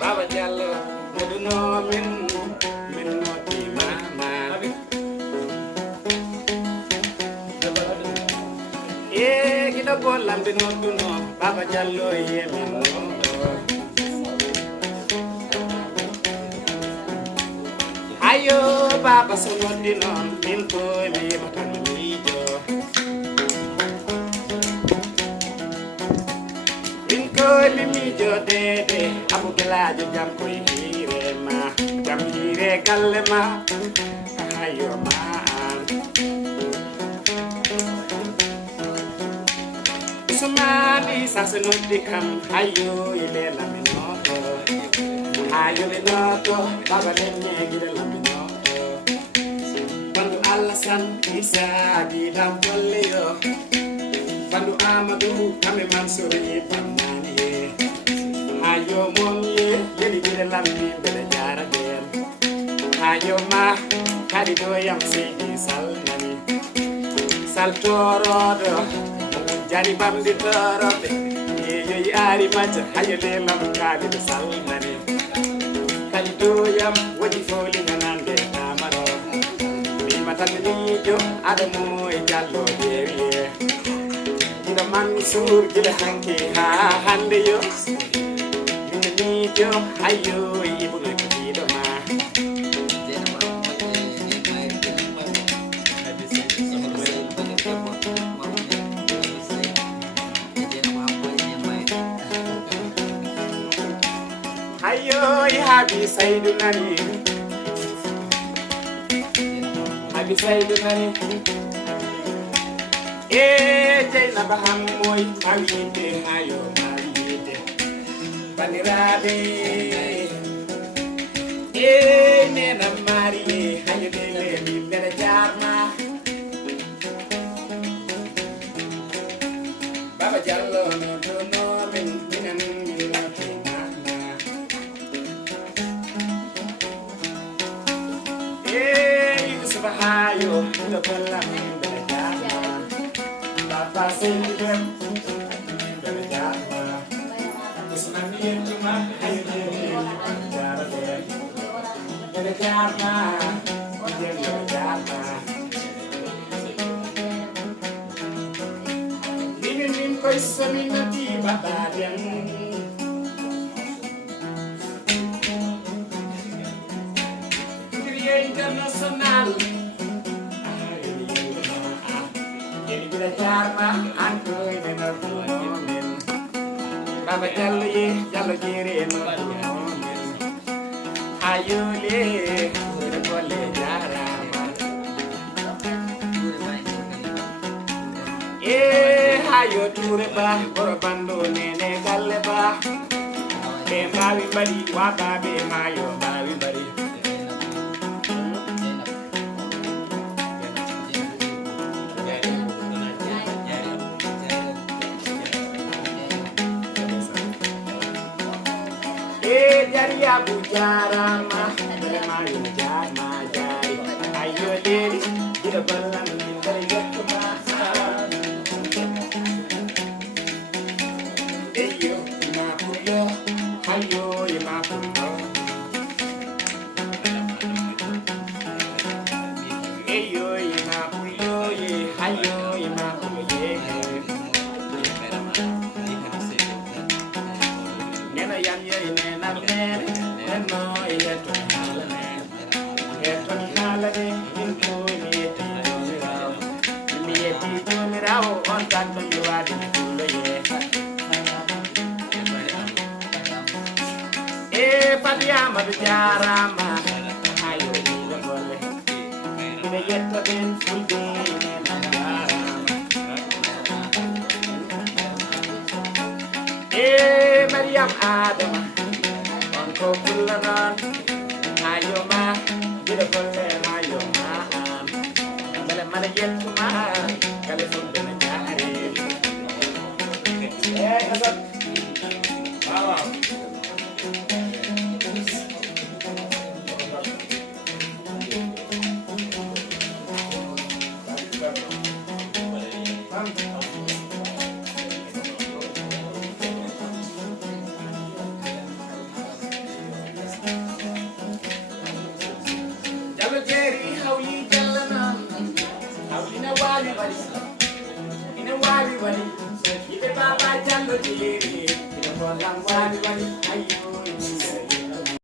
Baba Jallo moduno min noti mama kita bolam di noduno Baba Jallo ye min ayo baba sonodino min ko mi matan mijo min ko mi mijo dede abu gelajo jam ko hire ma jam hire galle ma ayo ma sumani sasenodi kam ayo ile la minoto ayo minoto baba nenne gide la minoto bandu alasan isa gida bolle yo bandu amadu kame mansuri pamani ayo momye yeli gide la mi bele jara den ayo ma kadi do yam sigi salnani saltorodo jari bamdi torobe yeyo yari maja hayele lam kali de salnani kali doyam wadi foli nanande tamaro mi matan nijo adamu e jallo dewiye ina mansur gile hanki ha hande yo ina nijo ayo ibu kido ma ayo habi saidu nani jeyna baham moy awide ayo awide bandirabe nena mari ayo dele mi bere jarma Baba Jallo no no min minan Bahayo, the Pellam, the Jama, Papa Singem, the Jama, is not near to my Jama, the Jama, the Jama. Living in Coisamina, Babadian. International jadi bila jarma aku ini nomen Baba Jallo ye Jallo jere nomen ayo le kita boleh jarama ayo ture bah borbando nene galle bah be bawi bari wa babe mayo bawi bari jari abu jarama mayu jarma jari ayo deli tidak balang dari yokma eyo mapuyo ayo mapuyo eyo mapuyo ayo mapuyo nena yan ye nena no ile to halane in ko ni ti rawo on tan do wadi kulo ye Fadiama bijarama ayo ni gole ina yetta ben fulde Maryam Adama on ko kullanan ayo ma bila golle ayo ma bele mana yettu ma kale fulde na jare asap wow ina wawi wadi so kite baba jallo jiri ina bolam wawi wadi